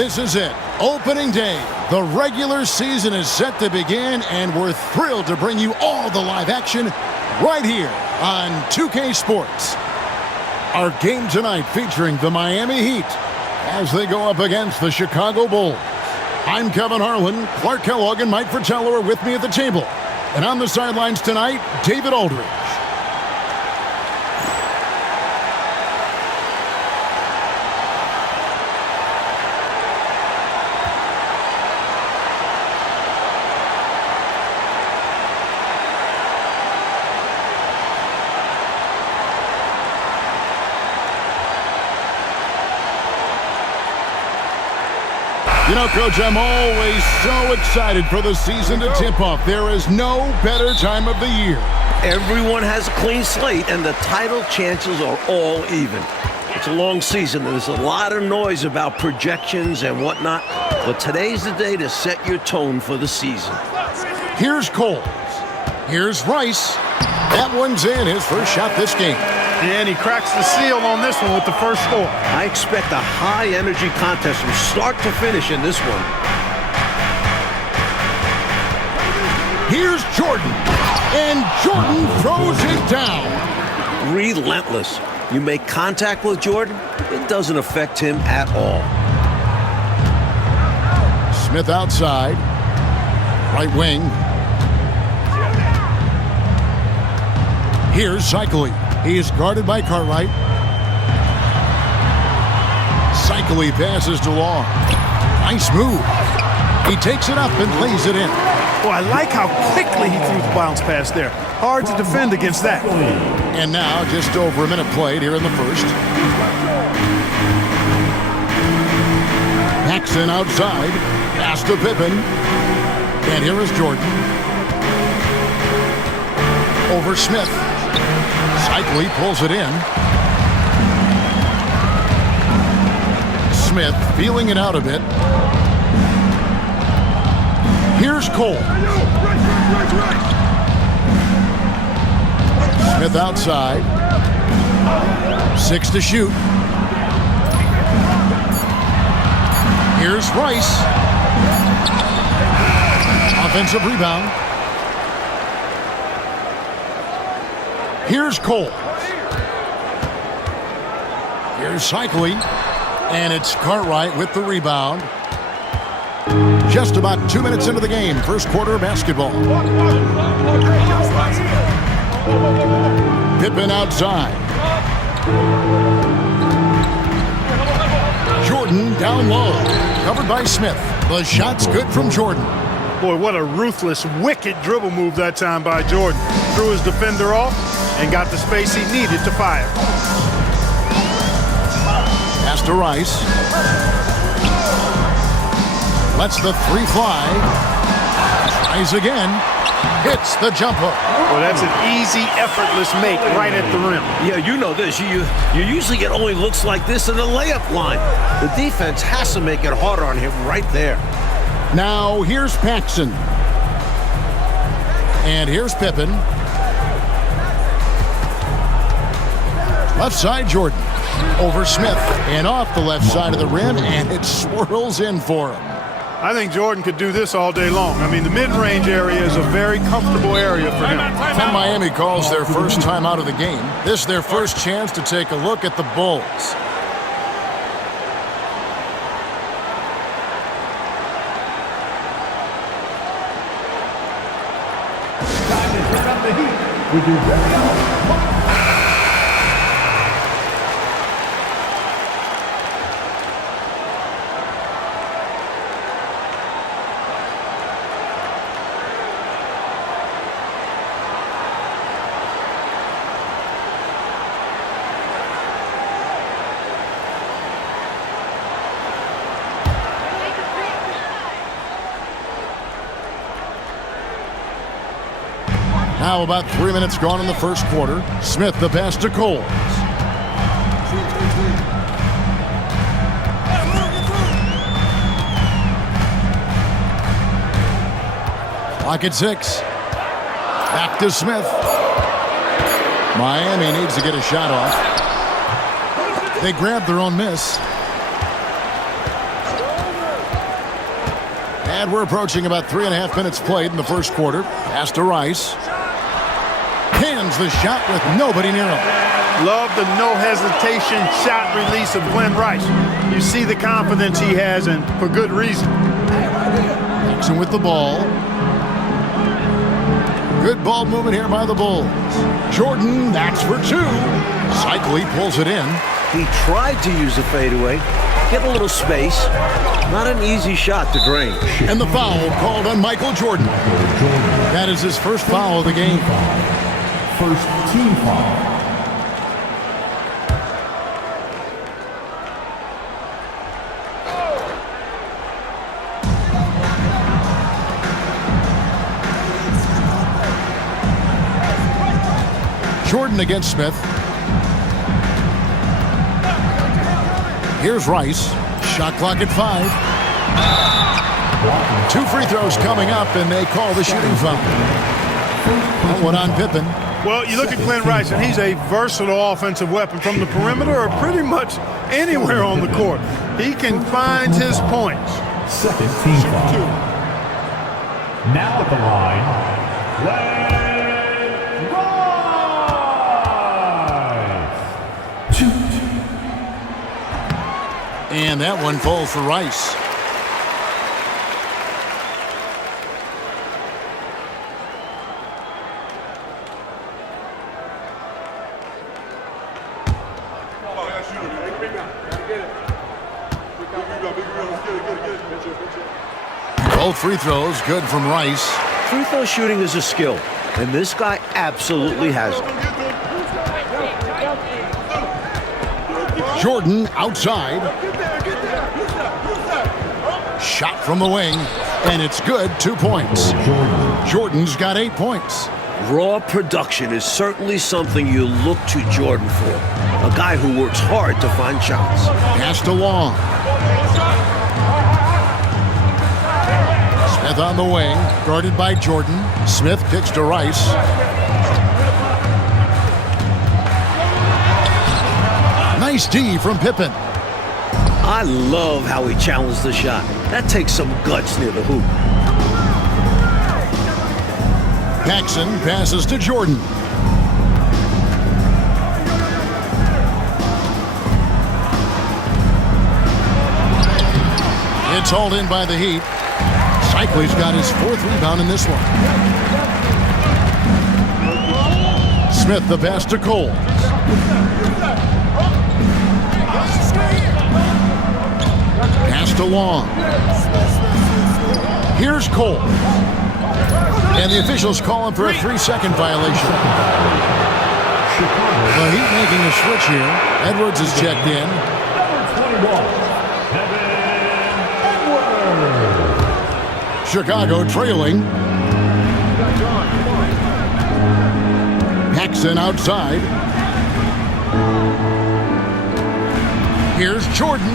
This is it. Opening day. The regular season is set to begin, and we're thrilled to bring you all the live action right here on 2K Sports. Our game tonight featuring the Miami Heat as they go up against the Chicago Bulls. I'm Kevin Harlan. Clark Kellogg and Mike Fratello are with me at the table. And on the sidelines tonight, David Aldridge. You know, Coach, I'm always so excited for the season to tip off. There is no better time of the year. Everyone has a clean slate, and the title chances are all even. It's a long season, and there's a lot of noise about projections and whatnot, but today's the day to set your tone for the season. Here's Coles. Here's Rice. That one's in, his first shot this game. And he cracks the seal on this one with the first score. I expect a high-energy contest from start to finish in this one. Here's Jordan. And Jordan throws it down. Relentless. You make contact with Jordan, it doesn't affect him at all. Smith outside. Right wing. Here's Cycli. He is guarded by Cartwright. Cycli passes to Long. Nice move. He takes it up and lays it in. Well, I like how quickly he threw the bounce pass there. Hard to defend against that. And now just over a minute played here in the first. Paxson outside. Pass to Pippen. And here is Jordan. Over Smith. Cycli pulls it in. Smith feeling it out a bit. Here's Cole. Smith outside. 6 to shoot. Here's Rice. Offensive rebound. Here's Cole. Here's Cycli. And it's Cartwright with the rebound. Just about 2 minutes into the game. First quarter of basketball. Pippen outside. Jordan down low. Covered by Smith. The shot's good from Jordan. Boy, what a ruthless, wicked dribble move that time by Jordan. Threw his defender off and got the space he needed to fire. Pass to Rice. Lets the three fly. Tries again. Hits the jump hook. Well, that's an easy, effortless make right at the rim. Yeah, you know this. You usually get only looks like this in the layup line. The defense has to make it harder on him right there. Now here's Paxson. And here's Pippen. Left side, Jordan. Over Smith. And off the left side of the rim, and it swirls in for him. I think Jordan could do this all day long. I mean, the mid-range area is a very comfortable area for him. When Miami calls their first time out of the game, this is their first chance to take a look at the Bulls. Now about 3 minutes gone in the first quarter. Smith the pass to Coles. Clock at 6. Back to Smith. Miami needs to get a shot off. They grabbed their own miss. And we're approaching about 3.5 minutes played in the first quarter. Pass to Rice. Cans the shot with nobody near him. Love the no-hesitation shot release of Glenn Rice. You see the confidence he has, and for good reason. Jackson with the ball. Good ball movement here by the Bulls. Jordan, that's for two. Cycli pulls it in. He tried to use a fadeaway, get a little space. Not an easy shot to drain. And the foul called on Michael Jordan. That is his first foul of the game. First team foul. Jordan against Smith. Here's Rice. Shot clock at 5. 2 free throws coming up, and they call the shooting foul. That one on Pippen. Well, you look at Glenn Rice, and he's a versatile offensive weapon from the perimeter or pretty much anywhere on the court. He can find his points. Second team foul. Now at the line, Rice. 2. And that one falls for Rice. Both free throws good from Rice. Free throw shooting is a skill, and this guy absolutely has it. Jordan outside. Shot from the wing, and it's good. 2 points. Jordan's got 8 points. Raw production is certainly something you look to Jordan for. A guy who works hard to find shots. Pass to Long. Smith on the wing, guarded by Jordan. Smith kicks to Rice. Nice D from Pippen. I love how he challenged the shot. That takes some guts near the hoop. Paxson passes to Jordan. It's hauled in by the Heat. Cycli's got his 4th rebound in this one. Smith the pass to Cole. Pass to Long. Here's Cole. And the officials call him for a 3-second violation. The Heat making a switch here. Edwards is checked in. Chicago trailing. Paxson outside. Here's Jordan.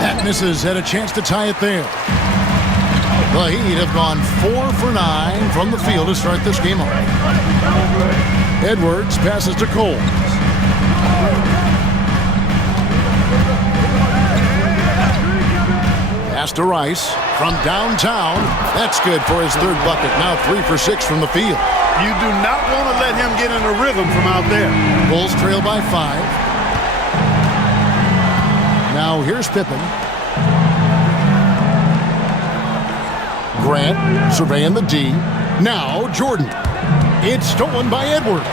That misses. Had a chance to tie it there. The Heat have gone 4 for 9 from the field to start this game off. Edwards passes to Cole. Pass to Rice from downtown. That's good for his 3rd bucket. Now 3 for 6 from the field. You do not want to let him get in a rhythm from out there. Bulls trail by 5. Now here's Pippen. Grant surveying the D. Now Jordan. It's stolen by Edwards.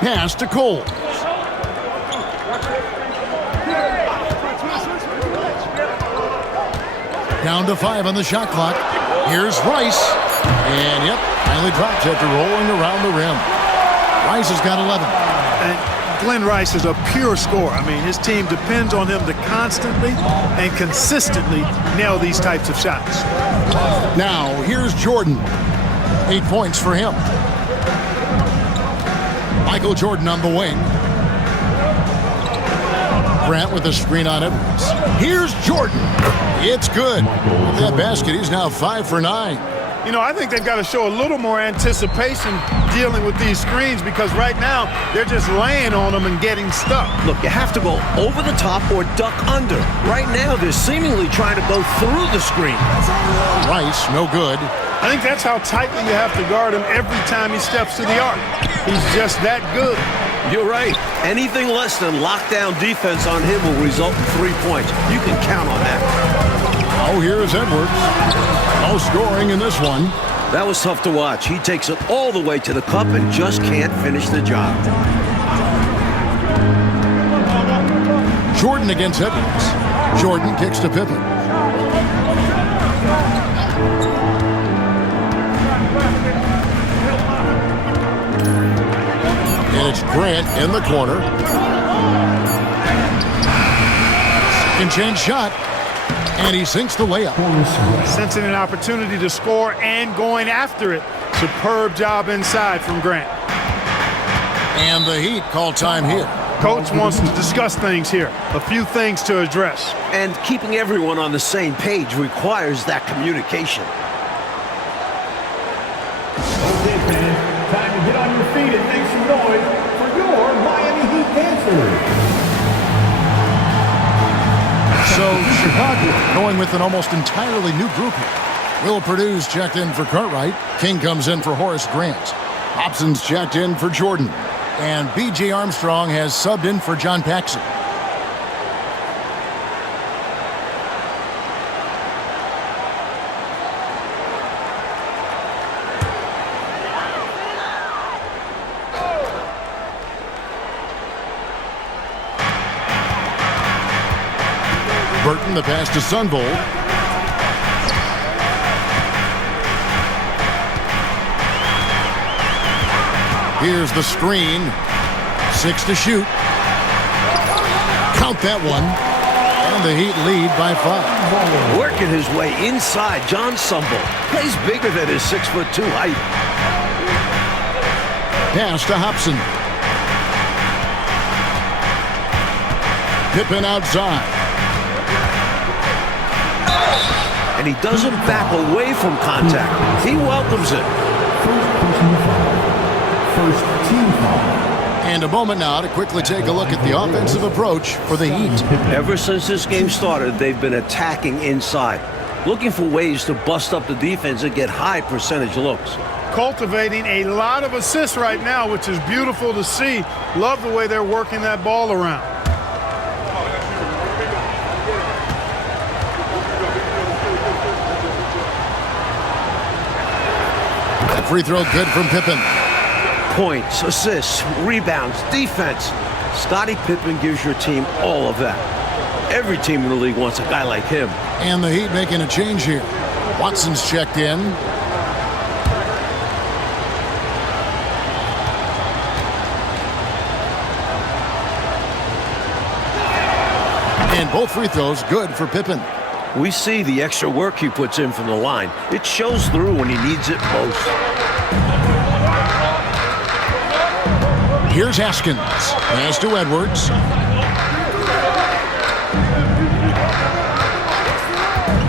Pass to Cole. Down to 5 on the shot clock. Here's Rice. And yep, finally drops after rolling around the rim. Rice has got 11. And Glenn Rice is a pure scorer. I mean, his team depends on him to constantly and consistently nail these types of shots. Now, here's Jordan. 8 points for him. Michael Jordan on the wing. Grant with a screen on Edwards. Here's Jordan. It's good. With that basket, he's now 5 for 9. You know, I think they've got to show a little more anticipation dealing with these screens because right now they're just laying on them and getting stuck. Look, you have to go over the top or duck under. Right now, they're seemingly trying to go through the screen. Rice, no good. I think that's how tightly you have to guard him every time he steps to the arc. He's just that good. You're right. Anything less than lockdown defense on him will result in 3 points. You can count on that. Oh, here's Edwards. No scoring in this one. That was tough to watch. He takes it all the way to the cup and just can't finish the job. Jordan against Edwards. Jordan kicks to Pippen. And it's Grant in the corner. Second chance shot. And he sinks the layup. Sensing an opportunity to score and going after it. Superb job inside from Grant. And the Heat call time here. Coach wants to discuss things here. A few things to address. And keeping everyone on the same page requires that communication. Okay, fans, time to get on your feet and make some noise for your Miami Heat dancers. So Chicago going with an almost entirely new group here. Will Purdue's checked in for Cartwright. King comes in for Horace Grant. Hobson's checked in for Jordan. And B.J. Armstrong has subbed in for John Paxson. Burton, the pass to Sunvold. Here's the screen. 6 to shoot. Count that one. And the Heat lead by 5. Working his way inside, John Sunvold plays bigger than his 6'2" height. Pass to Hobson. Pippen outside. And he doesn't back away from contact. He welcomes it. First team foul. And a moment now to quickly take a look at the offensive approach for the Heat. Ever since this game started, they've been attacking inside, looking for ways to bust up the defense and get high percentage looks. Cultivating a lot of assists right now, which is beautiful to see. Love the way they're working that ball around. Free throw good from Pippen. Points, assists, rebounds, defense. Scottie Pippen gives your team all of that. Every team in the league wants a guy like him. And the Heat making a change here. Watson's checked in. And both free throws good for Pippen. We see the extra work he puts in from the line. It shows through when he needs it most. Here's Haskins. Pass to Edwards.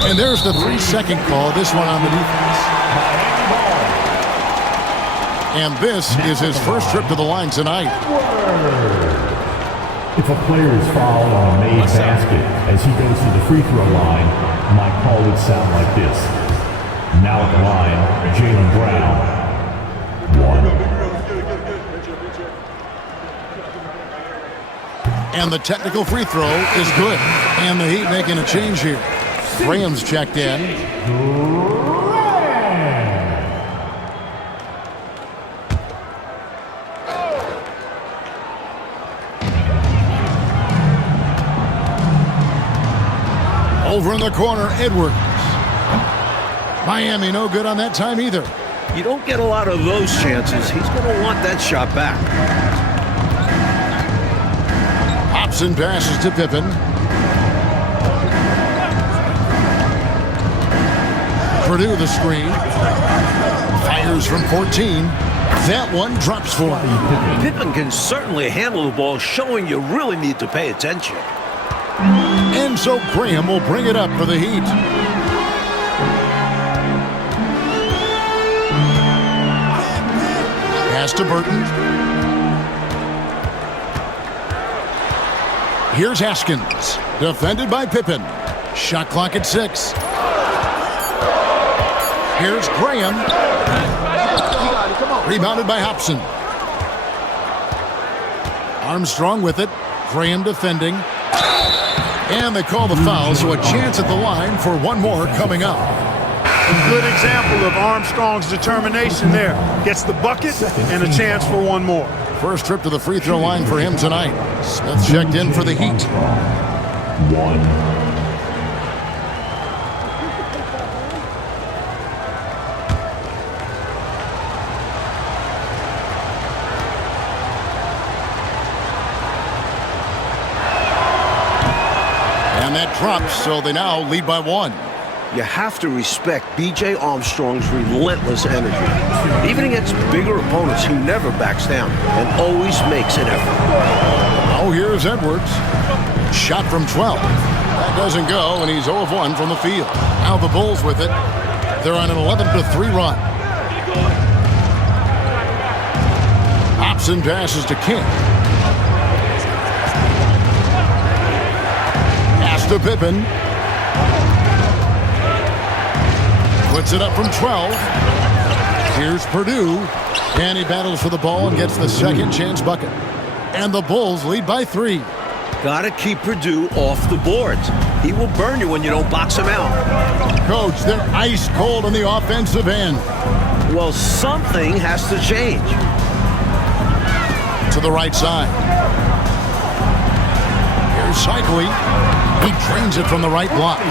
And there's the 3-second call. This one on the defense. And this is his first trip to the line tonight. If a player is fouled on a made basket as he goes to the free throw line, my call would sound like this. Now at the line, Jaylen Brown. 1. And the technical free throw is good. And the Heat making a change here. Graham's checked in. Over in the corner, Edwards. Miami no good on that time either. You don't get a lot of those chances. He's going to want that shot back. Hobson passes to Pippen. Purdue the screen. Fires from 14. That one drops for him. Pippen can certainly handle the ball, showing you really need to pay attention. And so Graham will bring it up for the Heat. Pass to Burton. Here's Haskins. Defended by Pippen. Shot clock at 6. Here's Graham. Rebounded by Hobson. Armstrong with it. Graham defending. And they call the foul, so a chance at the line for one more coming up. A good example of Armstrong's determination there. Gets the bucket and a chance for one more. First trip to the free throw line for him tonight. Smith checked in for the Heat. 1. And that drops, so they now lead by 1. You have to respect B.J. Armstrong's relentless energy. Even against bigger opponents, he never backs down and always makes an effort. Oh, here's Edwards. Shot from 12. That doesn't go, and he's 0 of 1 from the field. Now the Bulls with it. They're on an 11-3 run. Hobson passes to King. Pass to Pippen. Puts it up from 12. Here's Purdue. And he battles for the ball and gets the second chance bucket. And the Bulls lead by 3. Gotta keep Purdue off the boards. He will burn you when you don't box him out. Coach, they're ice cold on the offensive end. Well, something has to change. To the right side. Here's Cycli. He drains it from the right block.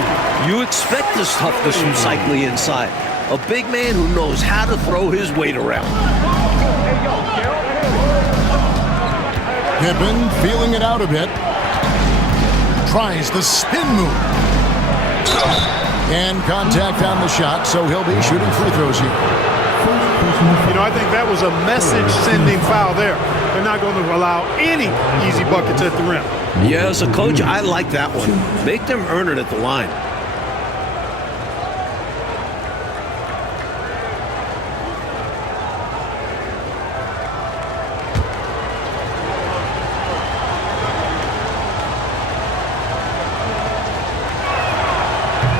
You expect this toughness from Cycli inside. A big man who knows how to throw his weight around. Pippen feeling it out a bit. Tries the spin move. And contact on the shot, so he'll be shooting free throws here. You know, I think that was a message-sending foul there. They're not going to allow any easy buckets at the rim. Yeah, as a coach, I like that one. Make them earn it at the line.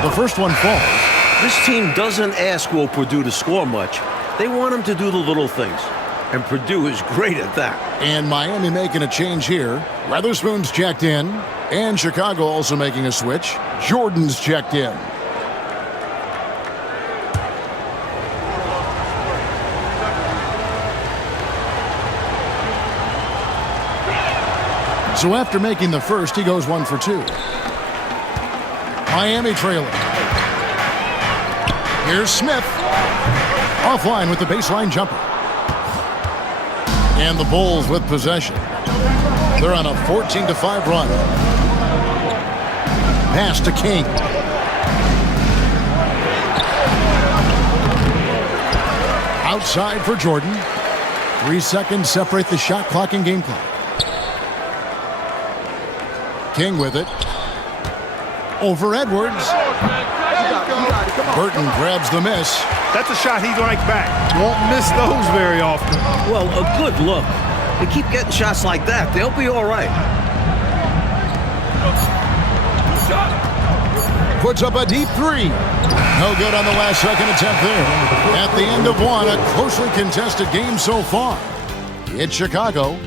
The first one falls. This team doesn't ask Will Purdue to score much. They want him to do the little things. And Purdue is great at that. And Miami making a change here. Weatherspoon's checked in. And Chicago also making a switch. Jordan's checked in. So after making the first, he goes 1 for 2. Miami trailing. Here's Smith. Offline with the baseline jumper. And the Bulls with possession. They're on a 14-5 run. Pass to King. Outside for Jordan. 3 seconds separate the shot clock and game clock. King with it. Over Edwards. Burton grabs the miss. That's a shot he likes back. Won't miss those very often. Well, a good look. They keep getting shots like that. They'll be all right. Puts up a deep 3. No good on the last second attempt there. At the end of one, a closely contested game so far. It's Chicago.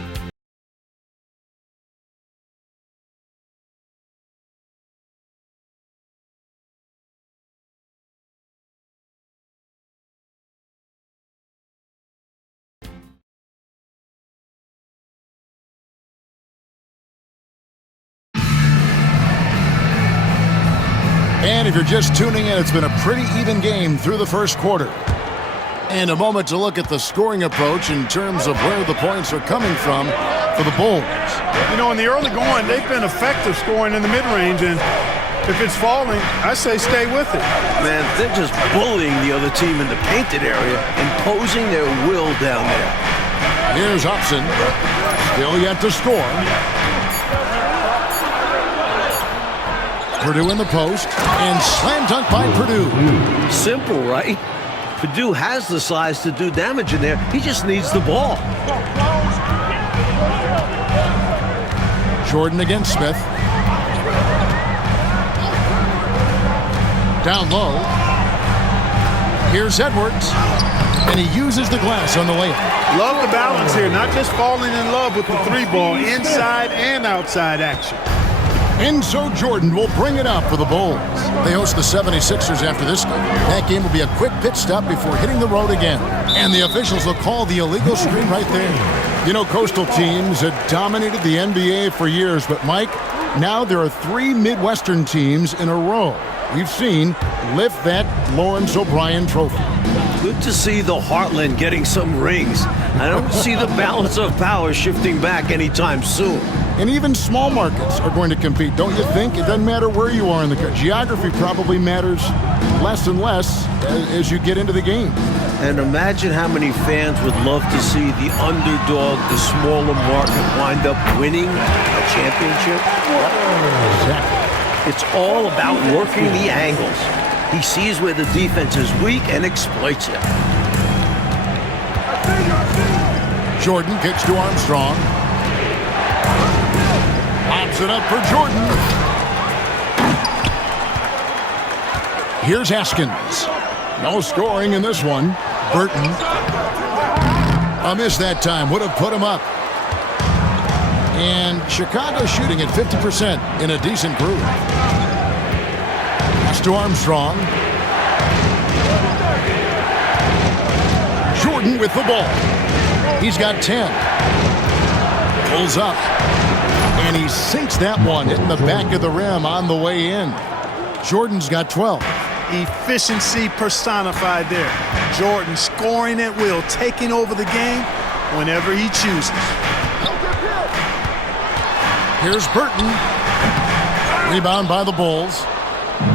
And if you're just tuning in, it's been a pretty even game through the first quarter. And a moment to look at the scoring approach in terms of where the points are coming from for the Bulls. You know, in the early going, they've been effective scoring in the mid-range, and if it's falling, I say stay with it. Man, they're just bullying the other team in the painted area, imposing their will down there. Here's Hobson. Still yet to score. Purdue in the post, and slam dunk by Purdue. Simple, right? Purdue has the size to do damage in there. He just needs the ball. Jordan against Smith. Down low. Here's Edwards. And he uses the glass on the layup. Love the balance here. Not just falling in love with the three ball. Inside and outside action. And so Jordan will bring it up for the Bulls. They host the 76ers after this game. That game will be a quick pit stop before hitting the road again. And the officials will call the illegal screen right there. You know, coastal teams had dominated the NBA for years, but Mike, now there are 3 Midwestern teams in a row we've seen lift that Lawrence O'Brien trophy. Good to see the Heartland getting some rings. I don't see the balance of power shifting back anytime soon. And even small markets are going to compete, don't you think? It doesn't matter where you are in the country. Geography probably matters less and less as you get into the game. And imagine how many fans would love to see the underdog, the smaller market, wind up winning a championship. Exactly. It's all about working the angles. He sees where the defense is weak and exploits it. Jordan kicks to Armstrong. Pops it up for Jordan. Here's Haskins. No scoring in this one. Burton. A miss that time. Would have put him up. And Chicago shooting at 50% in a decent groove. Pass to Armstrong. Jordan with the ball. He's got 10. Pulls up. And he sinks that one, hitting the back of the rim on the way in. Jordan's got 12. Efficiency personified there. Jordan scoring at will, taking over the game whenever he chooses. Here's Burton. Rebound by the Bulls.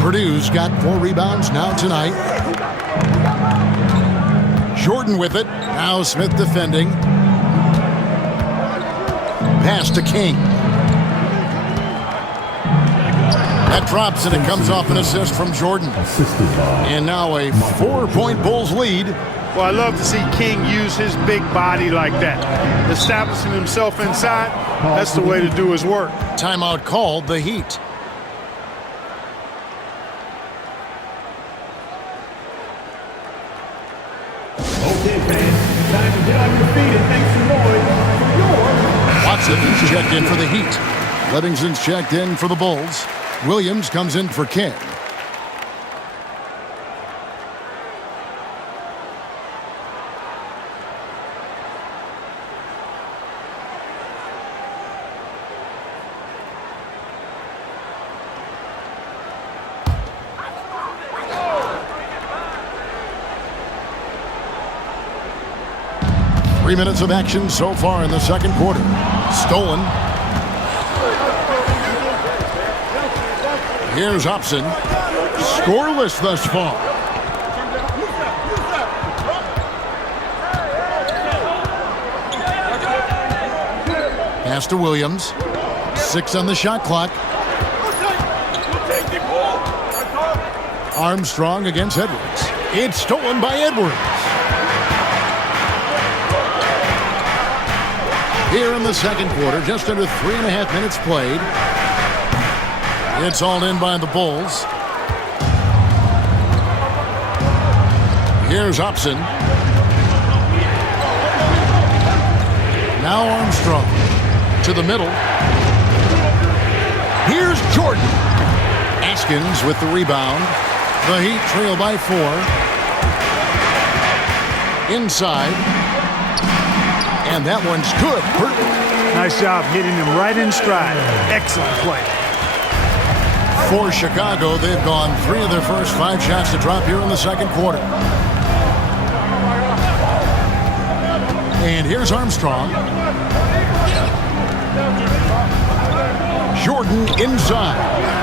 Purdue's got 4 rebounds now tonight. Jordan with it. Now Smith defending. Pass to King. That drops and it comes off an assist from Jordan. And now a 4-point Bulls lead. Well, I love to see King use his big body like that. Establishing himself inside, that's the way to do his work. Timeout called, the Heat. Okay, fans, time to get on your feet and make some noise for your... Watson's checked in for the Heat. Livingston's checked in for the Bulls. Williams comes in for King. Three minutes of action so far in the second quarter. Stolen. Here's Hobson. Scoreless thus far. Pass to Williams. 6 on the shot clock. Armstrong against Edwards. It's stolen by Edwards. Here in the second quarter, just under 3.5 minutes played. It's all in by the Bulls. Here's Hobson. Now Armstrong to the middle. Here's Jordan. Haskins with the rebound. The Heat trail by 4. Inside. And that one's good. Nice job hitting him right in stride. Excellent play. For Chicago, they've gone 3 of their first 5 shots to drop here in the second quarter. And here's Armstrong. Jordan inside.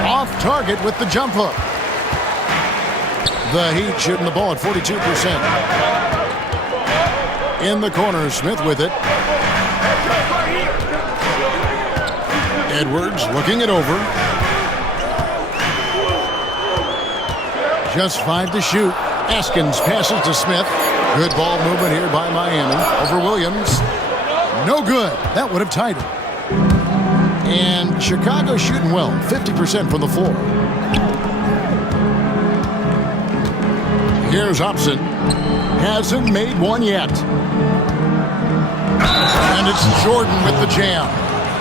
Off target with the jump hook. The Heat shooting the ball at 42%. In the corner, Smith with it. Edwards looking it over. Just 5 to shoot. Askins passes to Smith. Good ball movement here by Miami. Over Williams. No good. That would have tied it. And Chicago shooting well. 50% from the floor. Here's Hobson. Hasn't made one yet. And it's Jordan with the jam.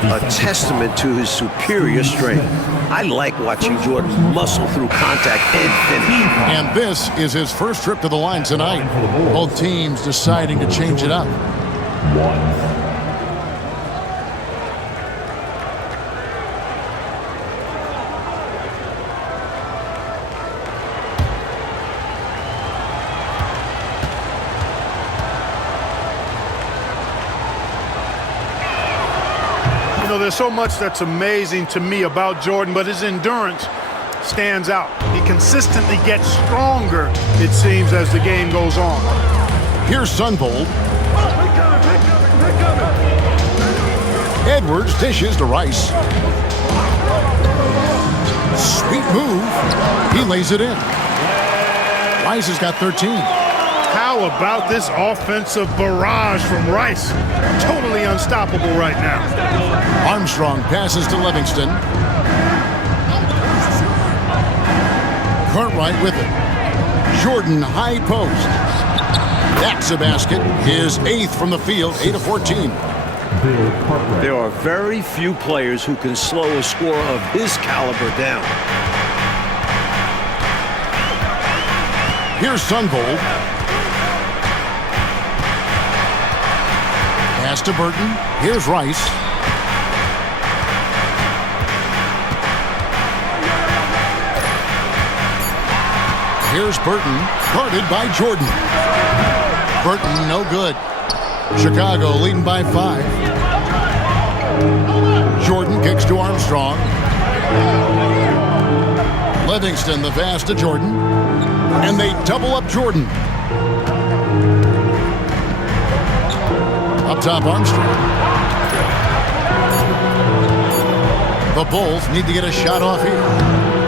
A testament to his superior strength. I like watching Jordan muscle through contact and finish. And this is his first trip to the line tonight. Both teams deciding to change it up. There's so much that's amazing to me about Jordan, but his endurance stands out. He consistently gets stronger, it seems, as the game goes on. Here's Sunvold. Edwards dishes to Rice. Sweet move. He lays it in. Rice has got 13. How about this offensive barrage from Rice? Totally unstoppable right now. Armstrong passes to Livingston. Cartwright with it. Jordan high post. That's a basket. His 8th from the field, 8 of 14. There are very few players who can slow a scorer of his caliber down. Here's Sunvold. Pass to Burton. Here's Rice. Here's Burton, guarded by Jordan. Burton, no good. Chicago leading by 5. Jordan kicks to Armstrong. Livingston, the pass to Jordan. And they double up Jordan. Up top, Armstrong. The Bulls need to get a shot off here.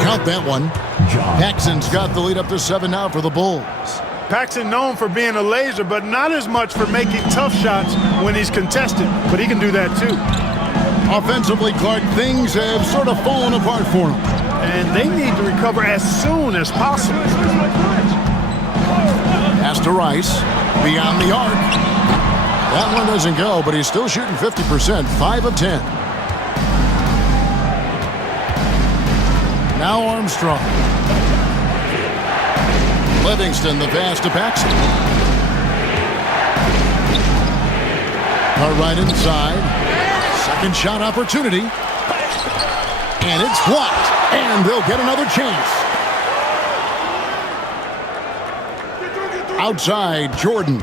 Count that one. Paxson's got the lead up to 7 now for the Bulls. Paxson known for being a laser, but not as much for making tough shots when he's contested. But he can do that too. Offensively, Clark, things have sort of fallen apart for him. And they need to recover as soon as possible. Pass to Rice. Beyond the arc. That one doesn't go, but he's still shooting 50%. 5 of 10. Now Armstrong. Livingston, the pass to Paxson. Right inside. Second shot opportunity. And it's blocked. And they'll get another chance. Outside, Jordan.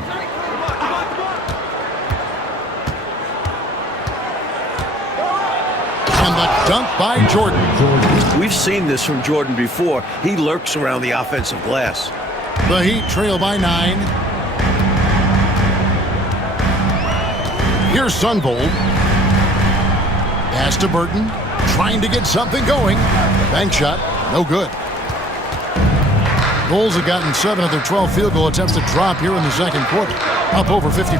And the dunk by Jordan. We've seen this from Jordan before. He lurks around the offensive glass. The Heat trail by 9. Here's Sunvold. Pass to Burton. Trying to get something going. Bank shot. No good. Bulls have gotten 7 of their 12 field goal attempts to drop here in the second quarter. Up over 50%.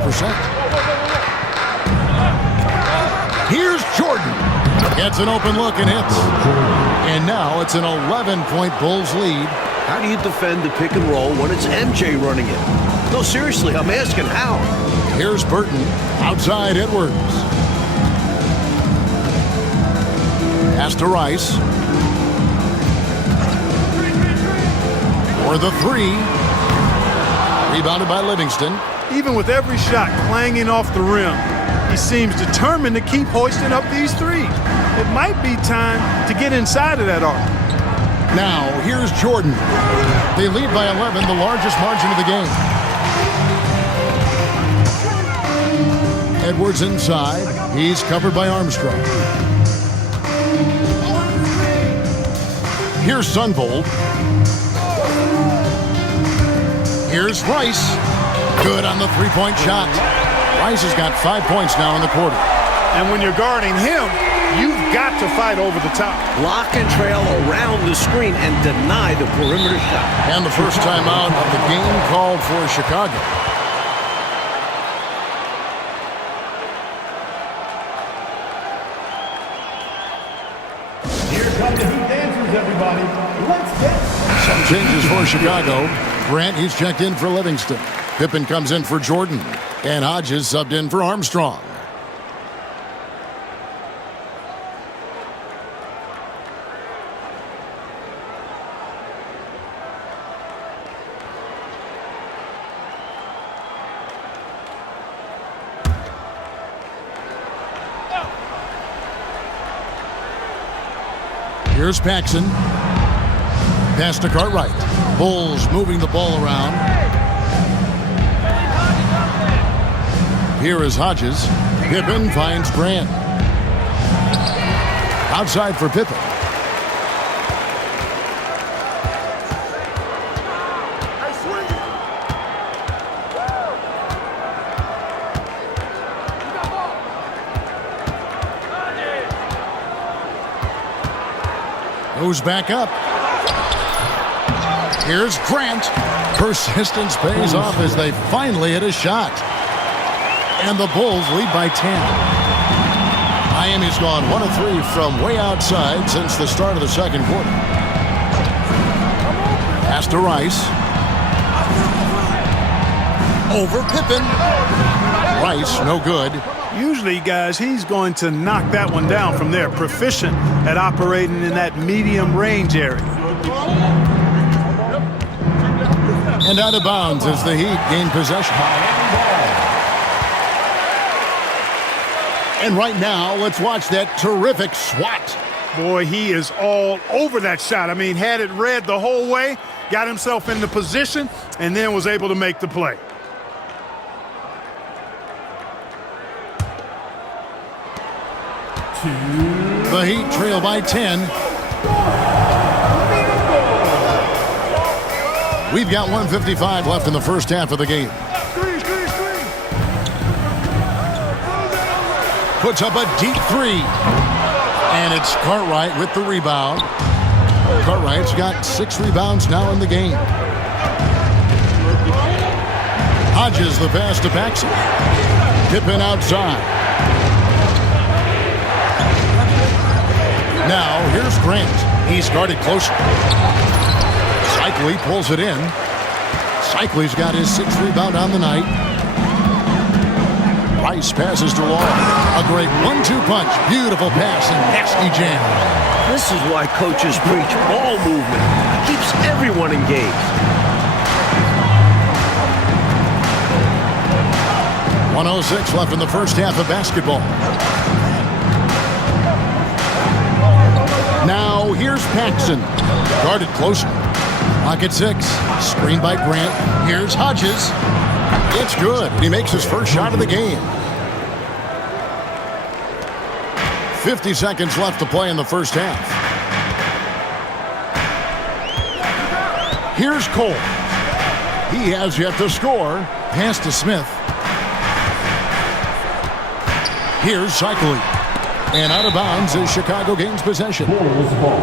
Here's Jordan. Gets an open look and hits. And now it's an 11-point Bulls lead. How do you defend the pick and roll when it's MJ running it? No, seriously, I'm asking how. Here's Burton. Outside Edwards. Pass to Rice. For the 3. Rebounded by Livingston. Even with every shot clanging off the rim, he seems determined to keep hoisting up these threes. It might be time to get inside of that arc. Now, here's Jordan. They lead by 11, the largest margin of the game. Edwards inside. He's covered by Armstrong. Here's Sunvold. Here's Rice. Good on the three-point shot. Rice has got 5 points now in the quarter. And when you're guarding him, You've got to fight over the top. Lock and trail around the screen and deny the perimeter shot. And the first timeout of the game called for Chicago. Here come the Heat dancers, everybody. Let's get Some changes for Chicago. Grant, he's checked in for Livingston. Pippen comes in for Jordan. And Hodges subbed in for Armstrong. Here's Paxson. Pass to Cartwright. Bulls moving the ball around. Here is Hodges. Pippen finds Grant. Outside for Pippen. Goes back up. Here's Grant. Persistence pays off as they finally hit a shot. And the Bulls lead by 10. Miami's gone 1 of 3 from way outside since the start of the second quarter. Pass to Rice. Over Pippen. Rice, no good. Usually, guys, he's going to knock that one down from there. Proficient at operating in that medium range area. And out of bounds as the Heat gain possession. And right now, let's watch that terrific swat. Boy, he is all over that shot. I mean, had it read the whole way, got himself in the position, and then was able to make the play. The Heat trail by 10. We've got 1:55 left in the first half of the game. Puts up a deep three. And it's Cartwright with the rebound. Cartwright's got 6 rebounds now in the game. Hodges the pass to Paxson. Pippen outside. Now, here's Grant. He's guarded closely. Cycli pulls it in. Cycli's got his 6th rebound on the night. Rice passes to Long. A great 1-2 punch. Beautiful pass and nasty jam. This is why coaches preach ball movement. It keeps everyone engaged. 1:06 left in the first half of basketball. Now, here's Paxson. Guarded closer. Pocket 6. Screened by Grant. Here's Hodges. It's good. He makes his first shot of the game. 50 seconds left to play in the first half. Here's Cole. He has yet to score. Pass to Smith. Here's Cycli. And out of bounds as Chicago gains possession. Bulls ball.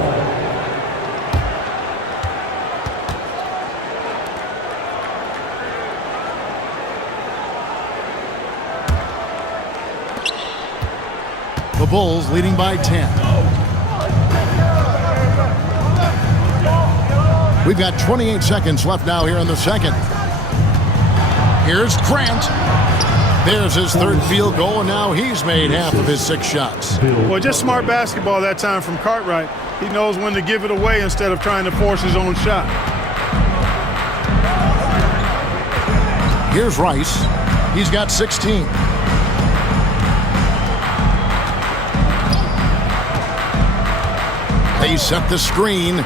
The Bulls leading by 10. We've got 28 seconds left now here in the second. Here's Grant. There's his 3rd field goal, and now he's made half of his 6 shots. Well, just smart basketball that time from Cartwright. He knows when to give it away instead of trying to force his own shot. Here's Rice. He's got 16. They set the screen.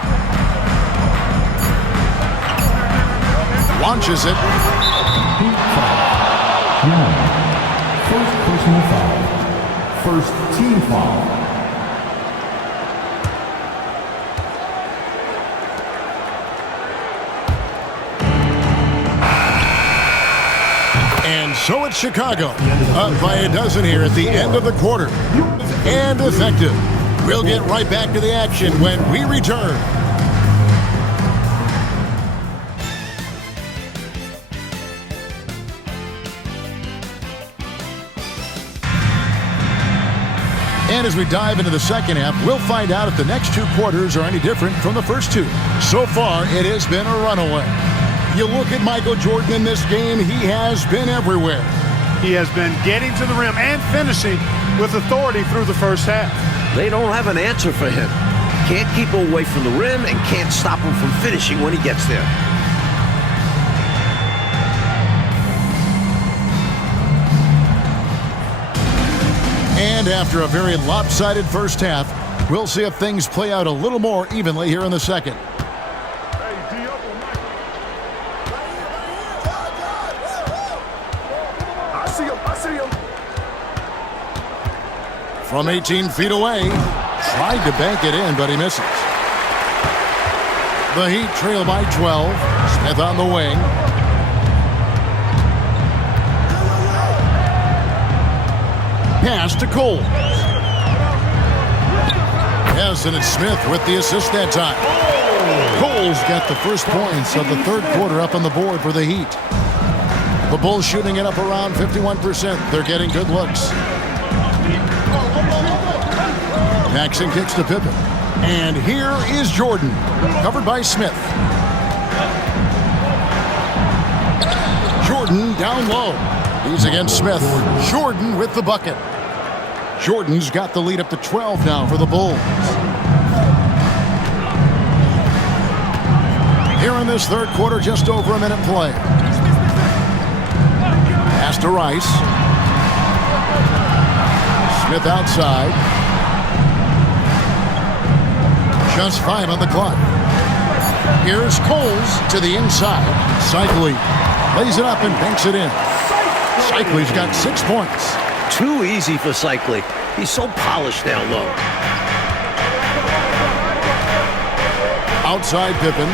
Launches it. First personal foul. First team foul. And So it's Chicago, up by a dozen here at the end of the quarter. And effective. We'll get right back to the action when we return. And as we dive into the second half, we'll find out if the next two quarters are any different from the first two. So far, it has been a runaway. You look at Michael Jordan in this game, he has been everywhere. He has been getting to the rim and finishing with authority through the first half. They don't have an answer for him. Can't keep him away from the rim and can't stop him from finishing when he gets there. And after a very lopsided first half, we'll see if things play out a little more evenly here in the second. I see him. From 18 feet away, tried to bank it in, but he misses. The Heat trail by 12. Smith on the wing. Pass to Cole. Yes, and it's Smith with the assist that time. Cole's got the first points of the third quarter up on the board for the Heat. The Bulls shooting it up around 51%. They're getting good looks. Paxson kicks to Pippen. And here is Jordan, covered by Smith. Jordan down low. He's against Smith. Jordan with the bucket. Jordan's got the lead up to 12 now for the Bulls. Here in this third quarter, just over a minute play. Pass to Rice. Smith outside. Just 5 on the clock. Here's Coles to the inside. Cycli lays it up and banks it in. Cycli's got 6 points. Too easy for Cycli. He's so polished down low. Outside Pippen.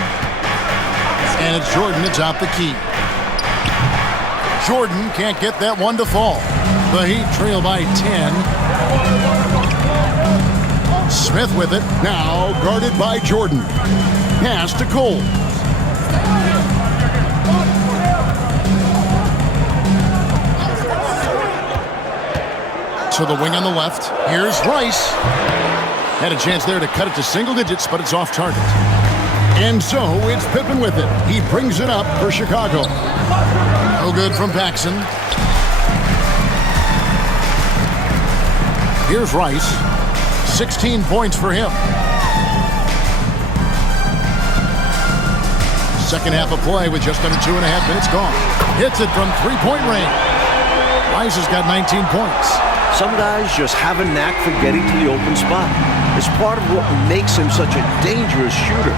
And it's Jordan atop the key. Jordan can't get that one to fall. The Heat trail by 10. Smith with it. Now guarded by Jordan. Pass to Cole. To the wing on the left. Here's Rice. Had a chance there to cut it to single digits, but it's off target. And so it's Pippen with it. He brings it up for Chicago. No good from Paxson. Here's Rice. 16 points for him. Second half of play with just under 2.5 minutes gone. Hits it from three-point range. Rice has got 19 points. Some guys just have a knack for getting to the open spot. It's part of what makes him such a dangerous shooter.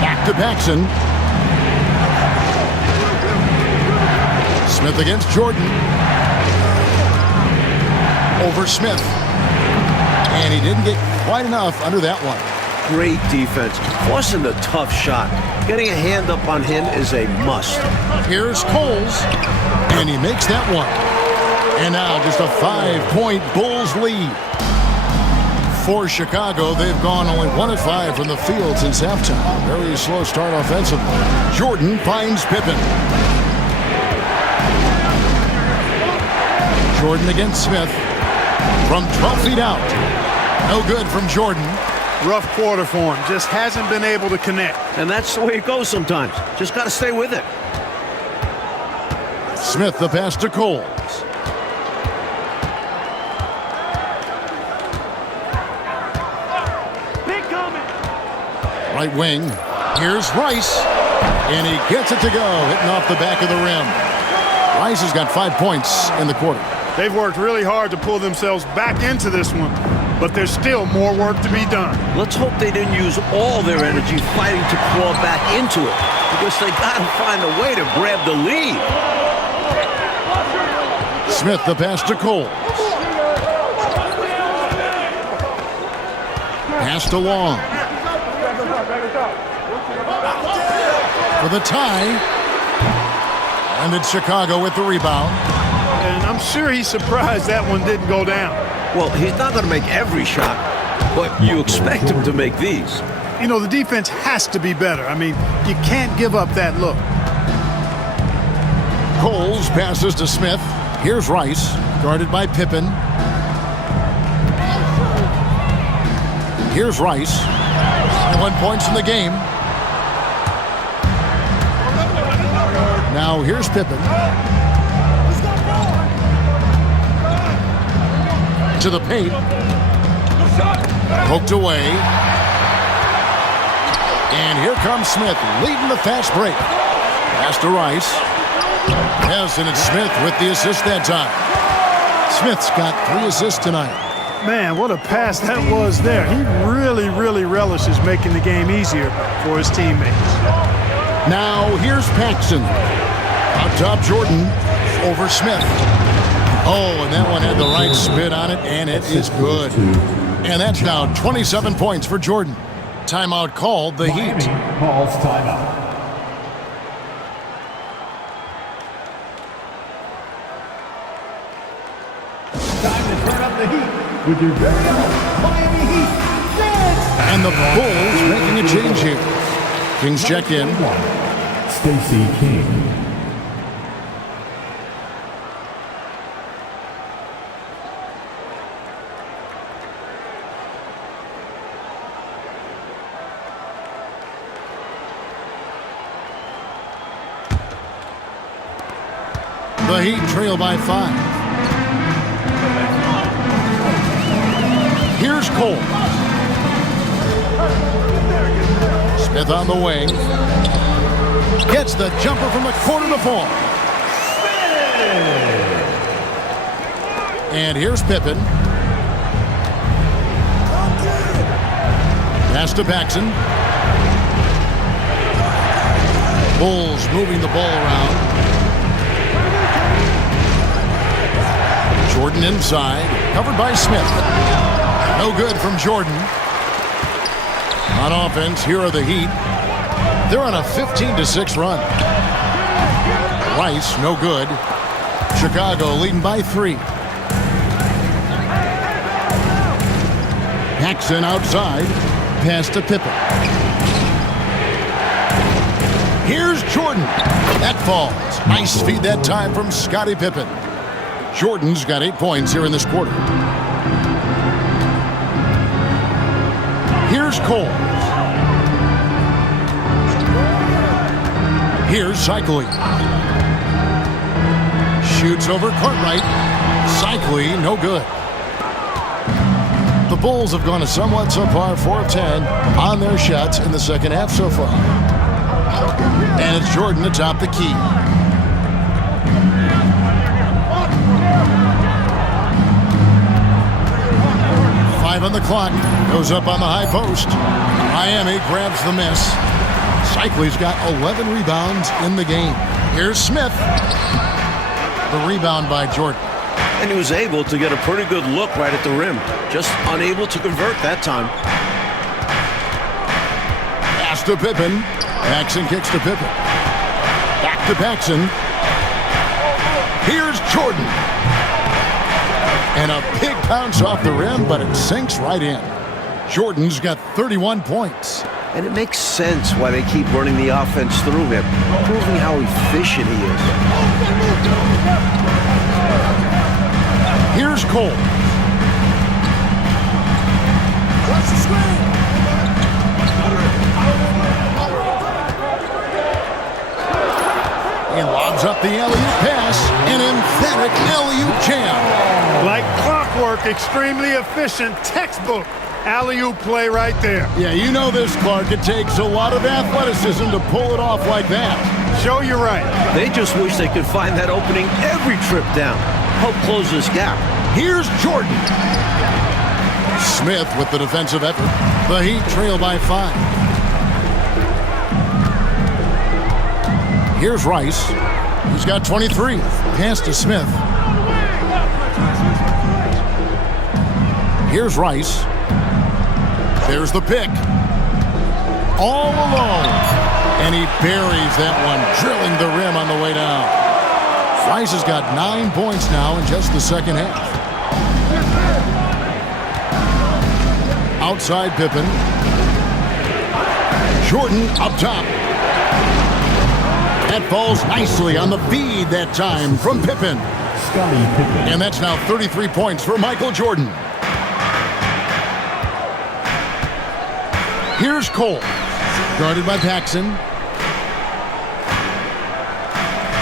Back to Paxson. Smith against Jordan. Over Smith. And he didn't get quite enough under that one. Great defense. Forcing the tough shot. Getting a hand up on him is a must. Here's Coles. And he makes that one. And now just a 5-point Bulls lead. For Chicago, they've gone only 1 of 5 from the field since halftime. Very slow start offensively. Jordan finds Pippen. Jordan against Smith. From 12 feet out. No good from Jordan. Rough quarter for him. Just hasn't been able to connect. And that's the way it goes sometimes. Just got to stay with it. Smith the pass to Coles. Right wing. Here's Rice. And he gets it to go. Hitting off the back of the rim. Rice has got 5 points in the quarter. They've worked really hard to pull themselves back into this one, but there's still more work to be done. Let's hope they didn't use all their energy fighting to claw back into it, because they got to find a way to grab the lead. Smith the pass to Cole. Pass to Long. For the tie. And it's Chicago with the rebound. And I'm sure he's surprised that one didn't go down. Well, he's not going to make every shot, but you expect him to make these. You know, the defense has to be better. I mean, you can't give up that look. Coles passes to Smith. Here's Rice, guarded by Pippen. Here's Rice. 21 points in the game. Now here's Pippen. To the paint. Poked away. And here comes Smith, leading the fast break. Pass to Rice. Yes, and it's Smith with the assist that time. Smith's got 3 assists tonight. Man, what a pass that was there. He really, really relishes making the game easier for his teammates. Now here's Paxson. Up top, Jordan over Smith. Oh, and that one had the right spin on it, and it is good. And that's now 27 points for Jordan. Timeout called, the Heat. Miami calls timeout. Time to turn up the heat with your very own Miami Heat. And the Bulls making a change here. Kings check in. Stacey King. The Heat trail by 5. Here's Cole. Smith on the wing. Gets the jumper from the corner to fall. And here's Pippen. Pass to Paxson. Bulls moving the ball around. Jordan inside, covered by Smith. No good from Jordan. On offense, here are the Heat. They're on a 15-6 run. Rice, no good. Chicago leading by 3. Paxson outside. Pass to Pippen. Here's Jordan. That falls. Nice feed that time from Scottie Pippen. Jordan's got 8 points here in this quarter. Here's Cole. Here's Cycli. Shoots over Cartwright. Cycli, no good. The Bulls have gone a somewhat subpar 4 of 10 on their shots in the second half so far. And it's Jordan atop the key. On the clock, goes up on the high post. Miami grabs the miss. Cycli's got 11 rebounds in the game. Here's Smith. The rebound by Jordan. And he was able to get a pretty good look right at the rim. Just unable to convert that time. Pass to Pippen. Paxson kicks to Pippen. Back to Paxson. Here's Jordan. And a big bounce off the rim, but it sinks right in. Jordan's got 31 points. And it makes sense why they keep running the offense through him, proving how efficient he is. Here's Cole. Watch the screen. He lobs up the alley-oop pass. An emphatic alley-oop jam. Like clockwork, extremely efficient, textbook alley-oop play right there. Yeah, you know this, Clark. It takes a lot of athleticism to pull it off like that. Show you right. They just wish they could find that opening every trip down. Help close this gap. Here's Jordan. Smith with the defensive effort. The Heat trail by 5. Here's Rice. He's got 23. Pass to Smith. Here's Rice. There's the pick. All alone. And he buries that one, drilling the rim on the way down. Rice has got 9 points now in just the second half. Outside Pippen. Jordan up top. That falls nicely on the feed that time from Pippen. Scottie Pippen. And that's now 33 points for Michael Jordan. Here's Cole. Guarded by Paxson.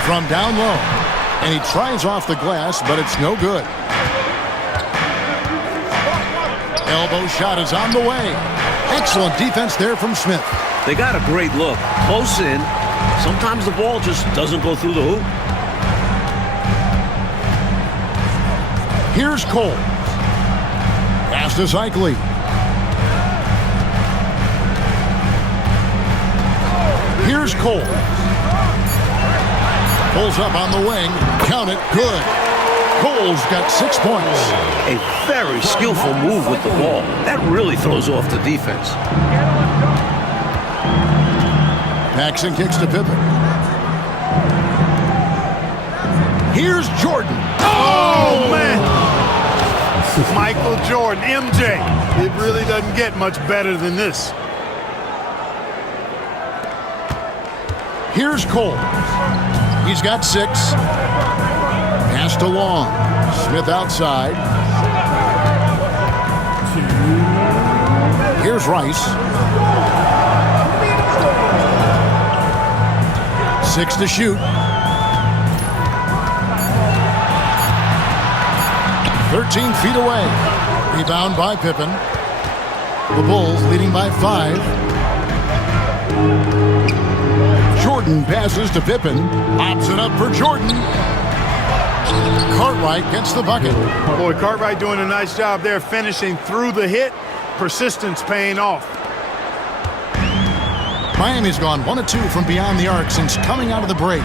From down low. And he tries off the glass, but it's no good. Elbow shot is on the way. Excellent defense there from Smith. They got a great look. Close in. Sometimes the ball just doesn't go through the hoop. Here's Cole. Pass to Cycli. Here's Cole. Pulls up on the wing. Count it. Good. Cole's got 6 points. A very skillful move with the ball. That really throws off the defense. Paxson kicks to Pippen. Here's Jordan. Oh, man. Michael Jordan, MJ. It really doesn't get much better than this. Here's Cole. He's got 6. Pass to Long. Smith outside. Here's Rice. 6 to shoot. 13 feet away. Rebound by Pippen. The Bulls leading by 5. Jordan passes to Pippen. Pops it up for Jordan. Cartwright gets the bucket. Boy, Cartwright doing a nice job there finishing through the hit. Persistence paying off. Miami's gone 1 of 2 from beyond the arc since coming out of the break.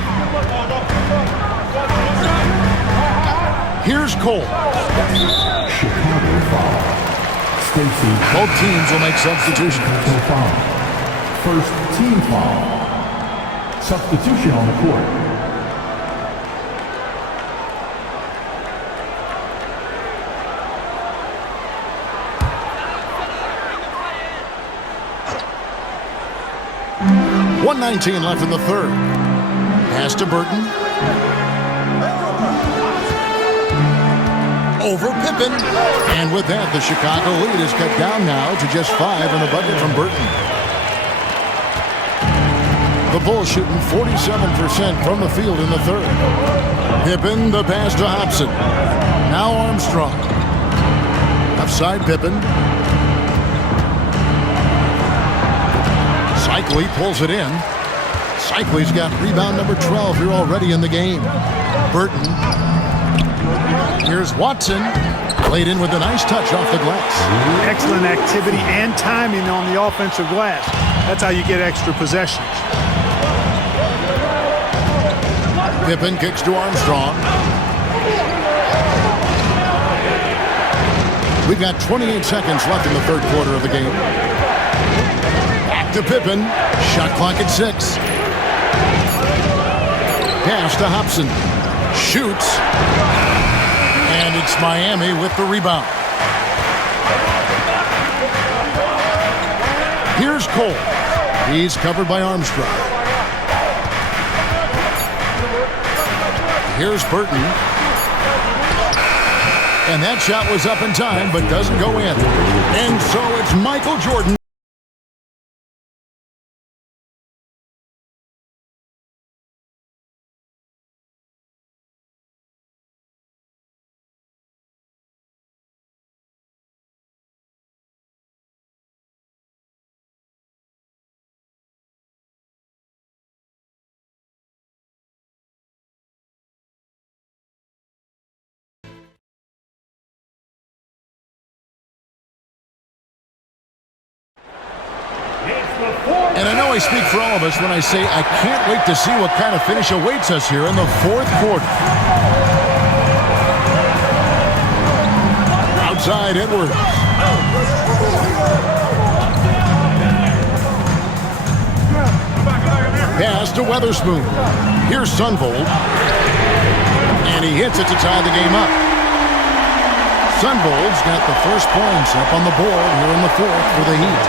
Here's Cole. Chicago foul. Stacey. Both teams will make substitutions. First team foul. Substitution on the court. .119 left in the third. Pass to Burton. Over Pippen. And with that, the Chicago lead is cut down now to just 5 in the bucket from Burton. The Bulls shooting 47% from the field in the third. Pippen, the pass to Hobson. Now Armstrong. Offside Pippen. Cycli pulls it in. Cycli's got rebound number 12 here already in the game. Burton. Here's Watson. Played in with a nice touch off the glass. Excellent activity and timing on the offensive glass. That's how you get extra possessions. Pippen kicks to Armstrong. We've got 28 seconds left in the third quarter of the game. Back to Pippen. Shot clock at 6. Pass to Hobson. Shoots. And it's Miami with the rebound. Here's Cole. He's covered by Armstrong. Here's Burton. And that shot was up in time, but doesn't go in. And so it's Michael Jordan. And I know I speak for all of us when I say I can't wait to see what kind of finish awaits us here in the fourth quarter. Outside Edwards. Pass to Weatherspoon. Here's Sunvold. he hits it to tie the game up. Sunwolves got the first points up on the board here in the fourth for the Heat.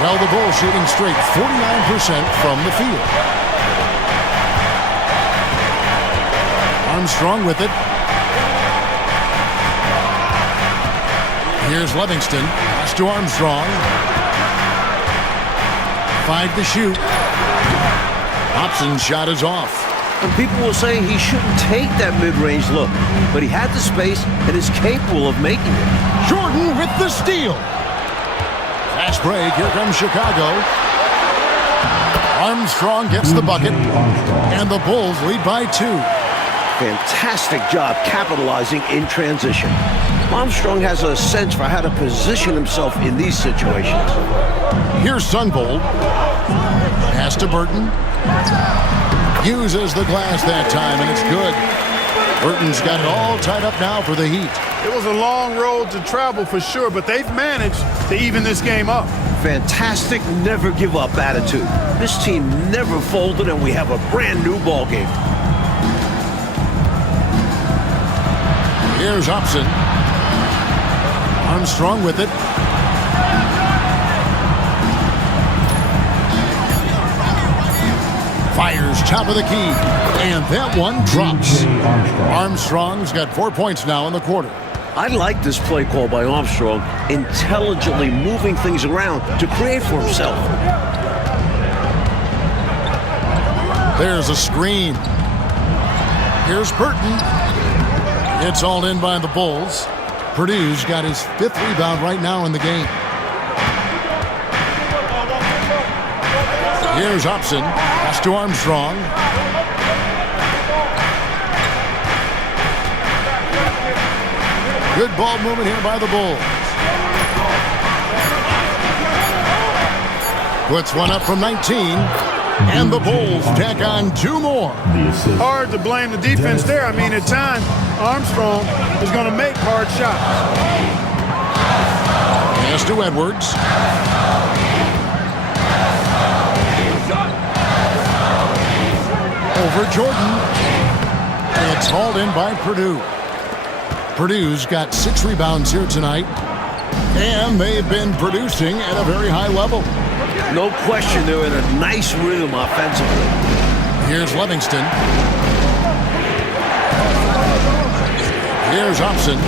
Well, the Bulls shooting straight 49% from the field. Armstrong with it. Here's Livingston. Pass to Armstrong. 5 to shoot. Hobson's shot is off. And people will say he shouldn't take that mid-range look, but he had the space and is capable of making it. Jordan with the steal. Fast break. Here comes Chicago. Armstrong gets the bucket. And the Bulls lead by 2. Fantastic job capitalizing in transition. Armstrong has a sense for how to position himself in these situations. Here's Sunvold. Pass to Burton. Uses the glass that time, and it's good. Burton's got it all tied up now for the Heat. It was a long road to travel for sure, but they've managed to even this game up. Fantastic never give up attitude. This team never folded, and we have a brand new ball game. Here's Hobson. Armstrong with it. Fires top of the key. And that one drops. Armstrong's got 4 points now in the quarter. I like this play call by Armstrong, intelligently moving things around to create for himself. There's a screen. Here's Burton. It's all in by the Bulls. Purdue's got his 5th rebound right now in the game. Here's Hobson. Pass to Armstrong. Good ball movement here by the Bulls. Puts one up from 19. And the Bulls tack on 2 more. Hard to blame the defense there. I mean, at times, Armstrong is going to make hard shots. Pass to Edwards. Over Jordan. It's hauled in by Purdue. Purdue's got 6 rebounds here tonight. And they've been producing at a very high level. No question, they're in a nice rhythm offensively. Here's Livingston. Here's Hobson.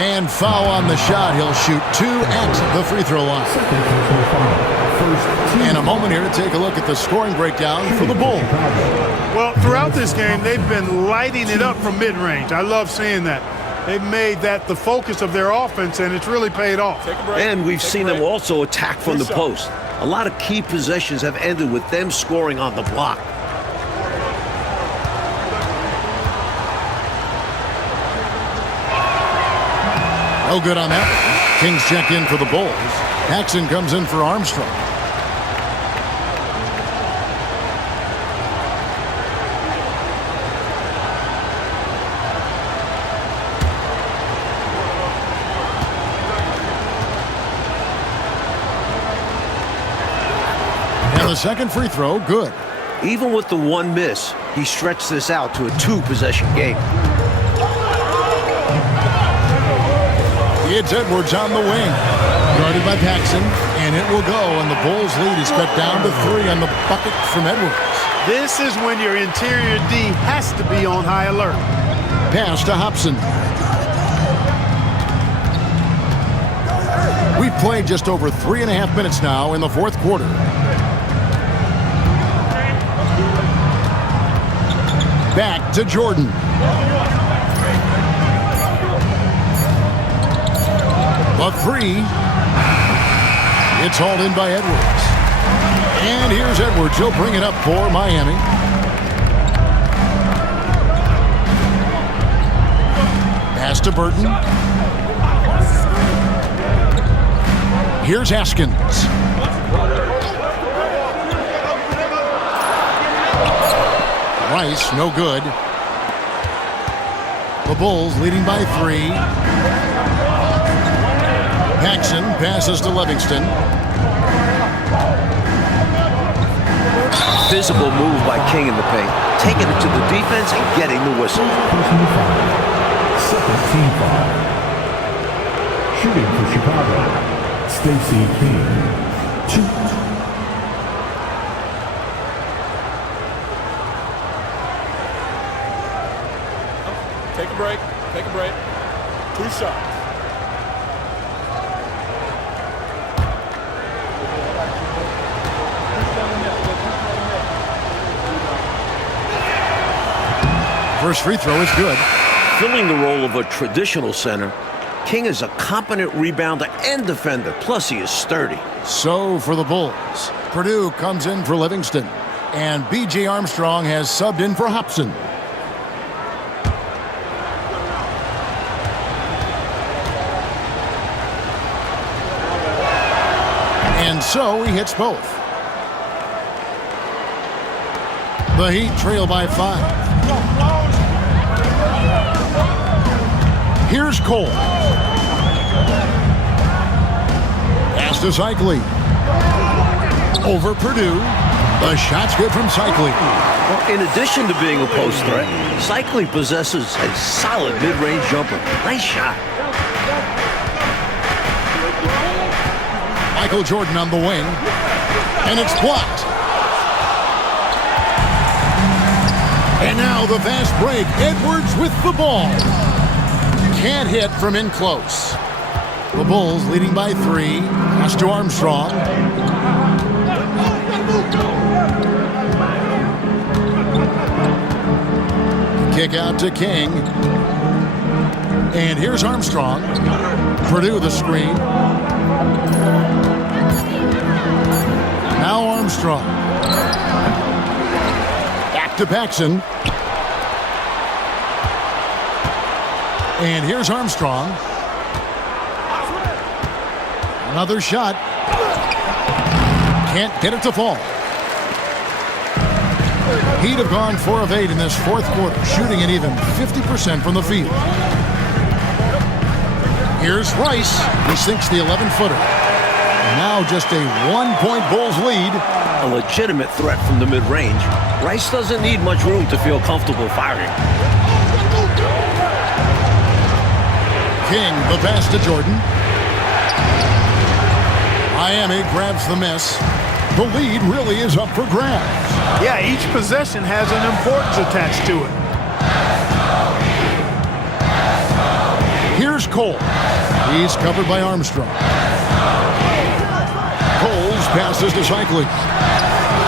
And foul on the shot. He'll shoot 2 at the free throw line. In a moment here to take a look at the scoring breakdown for the Bulls. Well, throughout this game, they've been lighting it up from mid-range. I love seeing that. They've made that the focus of their offense, and it's really paid off. And we've seen them also attack from the post. A lot of key possessions have ended with them scoring on the block. No good on that. Kings check in for the Bulls. Paxson comes in for Armstrong. The second free throw, good. Even with the 1 miss, he stretched this out to a 2-possession game. It's Edwards on the wing. Guarded by Paxson, and it will go, and the Bulls' lead is cut down to 3 on the bucket from Edwards. This is when your interior D has to be on high alert. Pass to Hobson. We've played just over 3.5 minutes now in the fourth quarter. Back to Jordan. The 3. It's hauled in by Edwards. And here's Edwards. He'll bring it up for Miami. Pass to Burton. Here's Haskins. Rice, no good. The Bulls leading by 3. Paxson passes to Livingston. visible move by King in the paint, taking it to the defense and getting the whistle. Personal foul. Second team foul. Shooting for Chicago, Stacey King. 2. Take a break. Take a break. 2 shots. First free throw is good. Filling the role of a traditional center, King is a competent rebounder and defender, plus he is sturdy. So for the Bulls, Purdue comes in for Livingston, and B.J. Armstrong has subbed in for Hobson. And so he hits both. The Heat trail by 5. Here's Cole. Pass to Cycli. Over Purdue. The shot's good from Cycli. Well, in addition to being a post threat, Cycli possesses a solid mid-range jumper. Nice shot. Michael Jordan on the wing. And it's blocked. And now the fast break. Edwards with the ball. Can't hit from in close. The Bulls leading by 3. Pass to Armstrong. Kick out to King. And here's Armstrong. Purdue the screen. Now Armstrong. Back to Paxson. And here's Armstrong. Another shot. Can't get it to fall. Heat have gone 4 of 8 in this fourth quarter, shooting an even 50% from the field. Here's Rice. He sinks the 11-footer. And now just a 1-point Bulls lead. A legitimate threat from the mid-range. Rice doesn't need much room to feel comfortable firing. King, the pass to Jordan. Miami grabs the miss. The lead really is up for grabs. Yeah, each possession has an importance attached to it. Here's Cole. He's covered by Armstrong. Cole's passes to Cycli.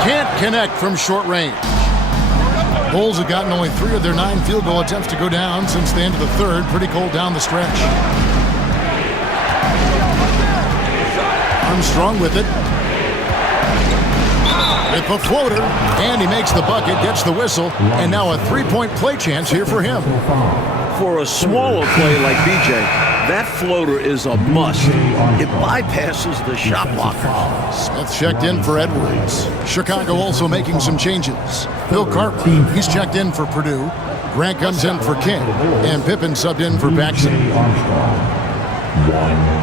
Can't connect from short range. Bulls have gotten only 3 of their 9 field goal attempts to go down since the end of the third. Pretty cold down the stretch. Armstrong with it. With the floater. And he makes the bucket, gets the whistle. And now a 3-point play chance here for him. For a smaller play like BJ, that floater is a must. It bypasses the shot blockers. Smith checked in for Edwards. Chicago also making some changes. Bill Cartwright, he's checked in for Purdue. Grant comes in for King. And Pippen subbed in for Paxson. Armstrong. 1.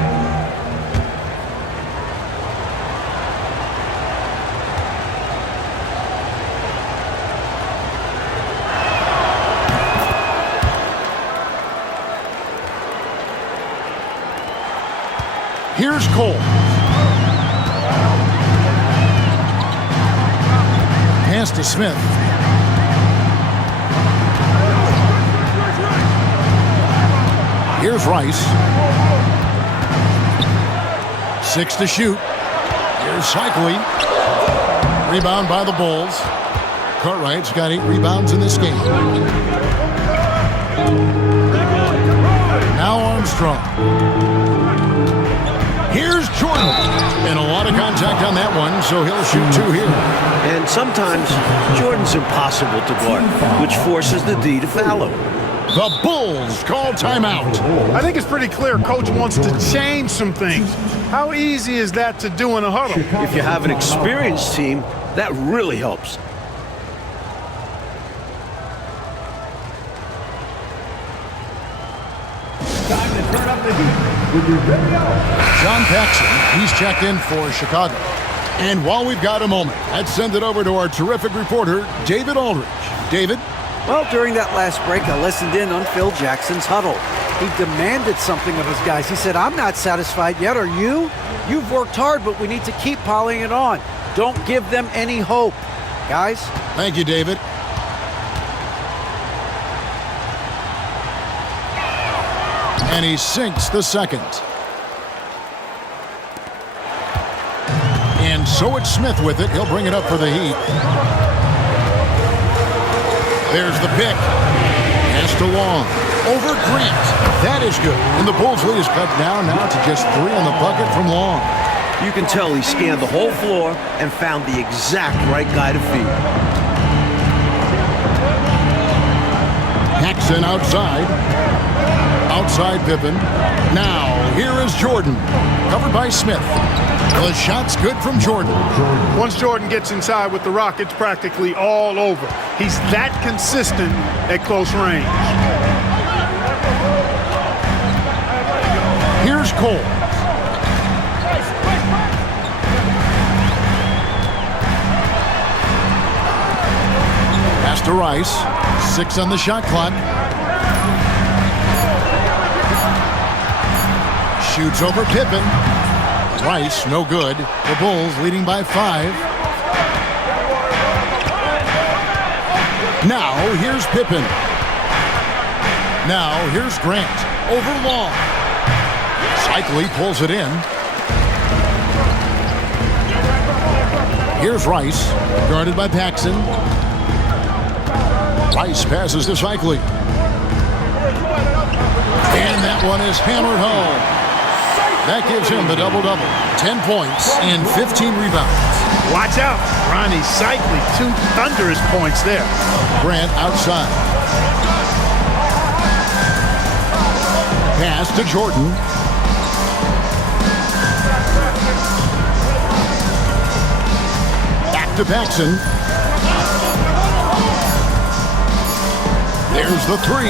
Here's Cole. Pass to Smith. Here's Rice. 6 to shoot. Here's Cycli. Rebound by the Bulls. Cartwright's got 8 rebounds in this game. Now Armstrong. Here's Jordan. And a lot of contact on that one, so he'll shoot 2 here. And sometimes Jordan's impossible to guard, which forces the D to foul him. The Bulls call timeout. I think it's pretty clear Coach wants to change some things. How easy is that to do in a huddle? If you have an experienced team, that really helps. Time to turn up the heat with your very own John Paxson, he's checked in for Chicago. And while we've got a moment, let's send it over to our terrific reporter, David Aldridge. David? Well, during that last break, I listened in on Phil Jackson's huddle. He demanded something of his guys. He said, I'm not satisfied yet, are you? You've worked hard, but we need to keep piling it on. Don't give them any hope. Guys? Thank you, David. And he sinks the second. And so it's Smith with it. He'll bring it up for the Heat. There's the pick. Pass to Long. Over Grant. That is good. And the Bulls' lead is cut down now to just 3 on the bucket from Long. You can tell he scanned the whole floor and found the exact right guy to feed. Paxson outside. Outside Pippen. Now, here is Jordan. Covered by Smith. The shot's good from Jordan. Once Jordan gets inside with the rock, it's practically all over. He's that consistent at close range. Here's Cole. Pass to Rice. 6 on the shot clock. Shoots over Pippen. Rice, no good. The Bulls leading by 5. Now, here's Pippen. Now, here's Grant. Over Long. Cycli pulls it in. Here's Rice, guarded by Paxson. Rice passes to Cycli. And that one is hammered home. That gives him the double-double. 10 points and 15 rebounds. Watch out. Ronnie Cycli, 2 thunderous points there. Grant outside. Pass to Jordan. Back to Paxson. There's the 3.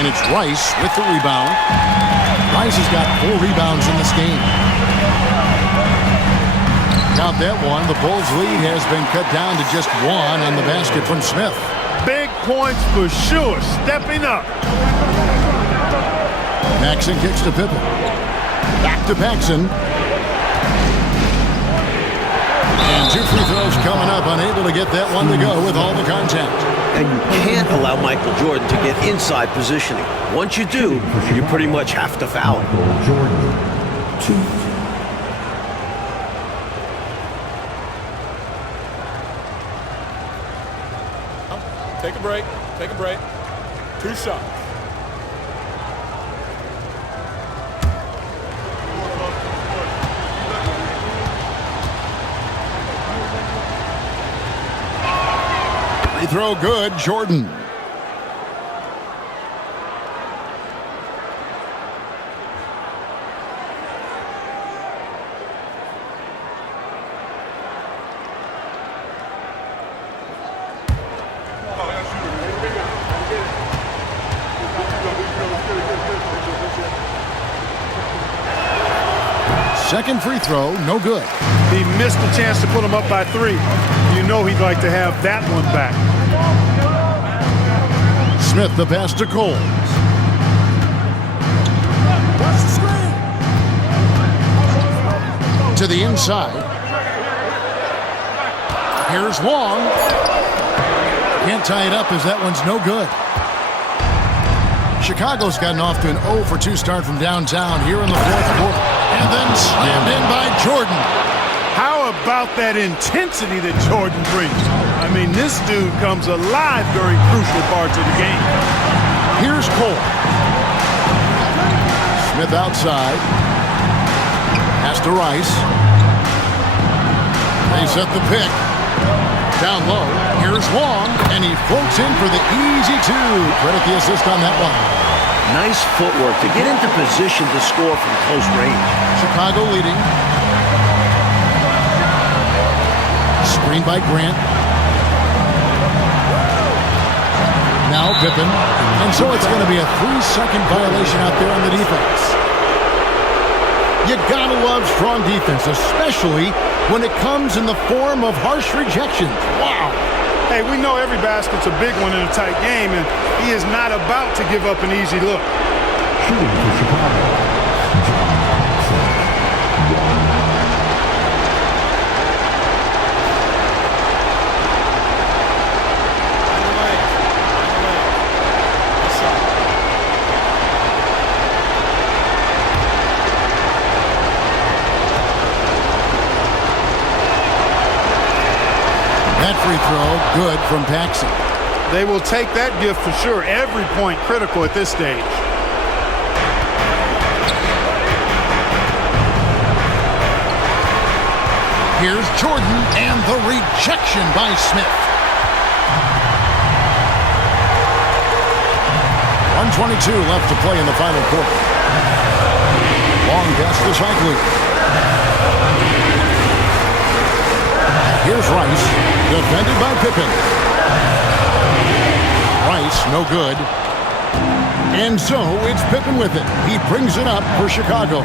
And it's Rice with the rebound. Rice has got 4 rebounds in this game. Count that one. The Bulls' lead has been cut down to just 1 on the basket from Smith. Big points for sure. Stepping up. Paxson kicks to Pippen. Back to Paxson. And 2 free throws coming up. Unable to get that one to go with all the contact. And you can't allow Michael Jordan to get inside positioning. Once you do, you pretty much have to foul him. Jordan, 2. Take a break. Take a break. 2 shots. Free throw good, Jordan. Second free throw, no good. He missed the chance to put him up by 3. You know he'd like to have that one back. Smith the pass to Cole. To the inside. Here's Long. Can't tie it up as that one's no good. Chicago's gotten off to an 0 for 2 start from downtown here in the fourth quarter. And then slammed in by Jordan. How about that intensity that Jordan brings? I mean, this dude comes alive during crucial parts of the game. Here's Cole. Smith outside. Pass to Rice. They set the pick. Down low. Here's Long. And he floats in for the easy 2. Credit the assist on that one. Nice footwork to get into position to score from close range. Chicago leading. Screen by Grant. Now Pippen. And so it's going to be a 3-second violation out there on the defense. You gotta love strong defense, especially when it comes in the form of harsh rejections. Wow. Hey, we know every basket's a big one in a tight game, and he is not about to give up an easy look. Shooting for Chicago, John Paxson, 1. That free throw, good from Paxson. They will take that gift for sure. Every point critical at this stage. Here's Jordan and the rejection by Smith. 1:22 left to play in the final quarter. Long pass to Shockley. Here's Rice, defended by Pippen. Rice, no good. And so it's Pippen with it. He brings it up for Chicago.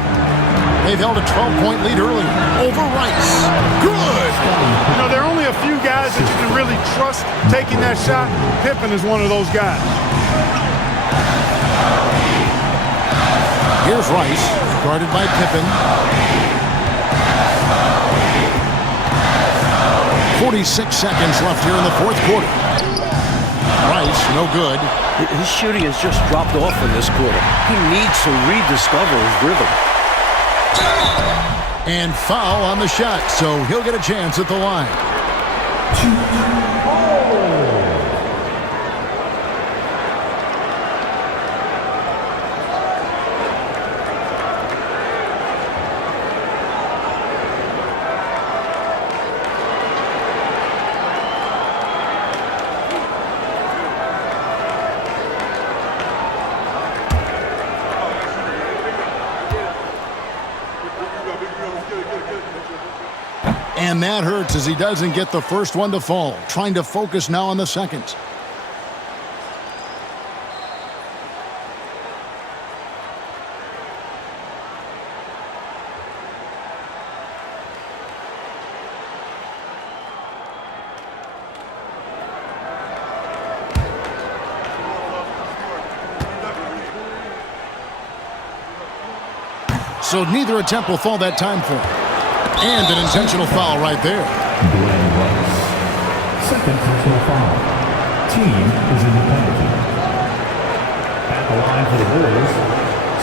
They've held a 12-point lead earlier over Rice. Good! You know, there are only a few guys that you can really trust taking that shot. Pippen is one of those guys. Here's Rice, guarded by Pippen. 46 seconds left here in the fourth quarter. Rice, no good. His shooting has just dropped off in this quarter. He needs to rediscover his rhythm. And foul on the shot, so he'll get a chance at the line. And that hurts as he doesn't get the first one to fall. Trying to focus now on the seconds. So neither attempt will fall that time for him. And an intentional foul right there. Glenn Rice, second personal foul. Team is in the penalty. At the line for the Bulls,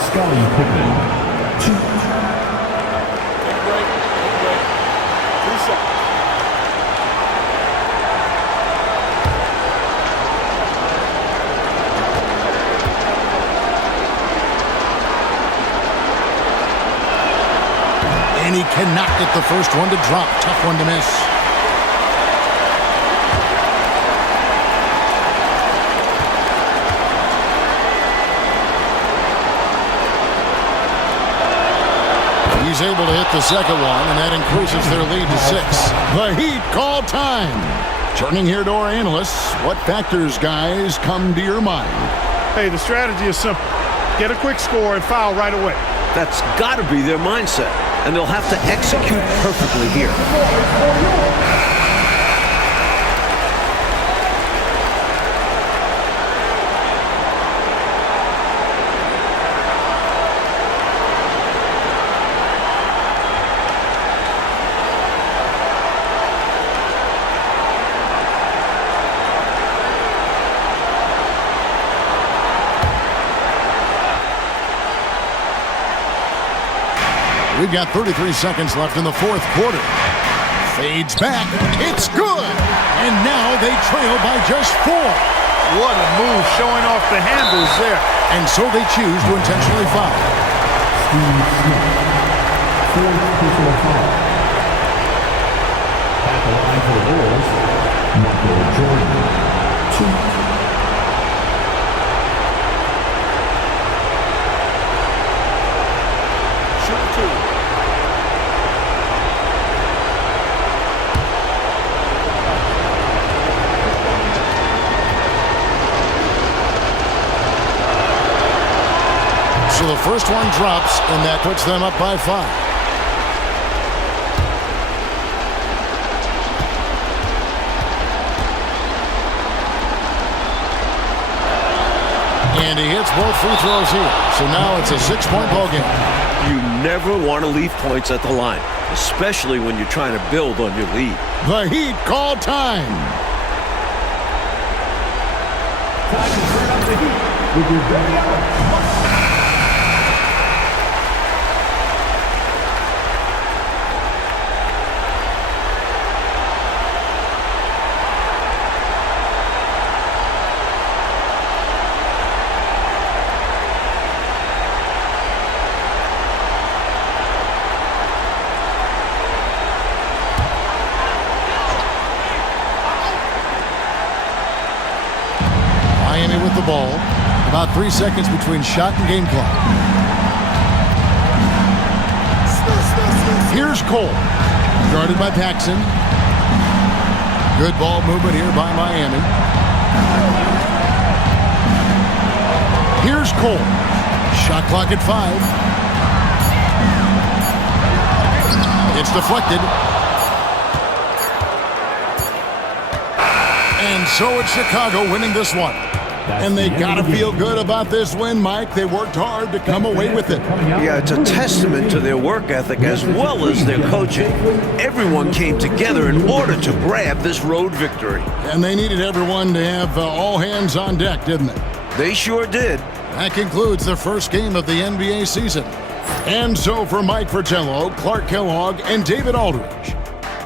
Scottie Pippen, 2. Take a break. 2 seconds. And he cannot get the first one to drop. Tough one to miss. He's able to hit the second one, and that increases their lead to 6. The Heat call time. Turning here to our analysts, what factors, guys, come to your mind? Hey, the strategy is simple. Get a quick score and foul right away. That's got to be their mindset, and they'll have to execute perfectly here. We've got 33 seconds left in the fourth quarter. Fades back. It's good. And now they trail by just 4. What a move, showing off the handles there. And so they choose to intentionally foul. Steve Smith, 4th personal foul. At the line for the Bulls, Michael Jordan, 2. So the first one drops, and that puts them up by 5. And he hits both free throws here. So now it's a 6-point ball game. You never want to leave points at the line, especially when you're trying to build on your lead. The Heat call time. Time to turn up the heat with your very own. With the ball. About 3 seconds between shot and game clock. Here's Cole. Guarded by Paxson. Good ball movement here by Miami. Here's Cole. Shot clock at 5. It's deflected. And so it's Chicago winning this one. And they got to feel good about this win, Mike. They worked hard to come away with it. Yeah, it's a testament to their work ethic as well as their coaching. Everyone came together in order to grab this road victory. And they needed everyone to have all hands on deck, didn't they? They sure did. That concludes the first game of the NBA season. And so for Mike Fratello, Clark Kellogg, and David Aldridge,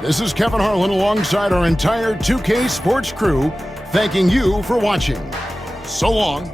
this is Kevin Harlan alongside our entire 2K Sports crew, thanking you for watching. So long,